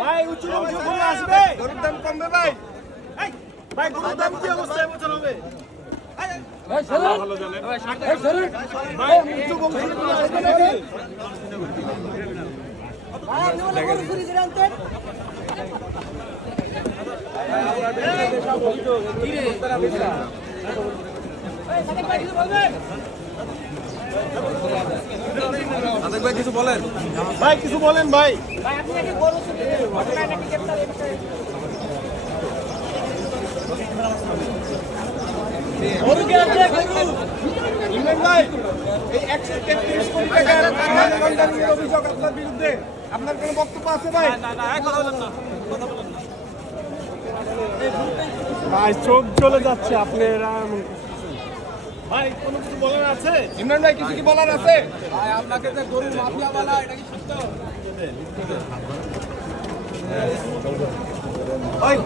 ভাই উঁচু আসবে, গরুর দাম কমবে ভাই। ভাই গরুর দাম কি অবস্থা এবছর হবে? ভাই কিছু বলেন, ভাই কিছু বলেন ভাই। ইমরান ভাই, এই 133 কোটি টাকার আমদানির অভিযোগ আপনার বিরুদ্ধে, আপনার কোনো বক্তব্য আছে ভাই? ভাই চোখ চলে যাচ্ছে আপনারা। ভাই কোনো কিছু বলার আছে? ইমরান ভাই কিছু কি বলার আছে? ভাই আপনাকে যে গরু মাফিয়া বলা এটা কি সত্য? ভাই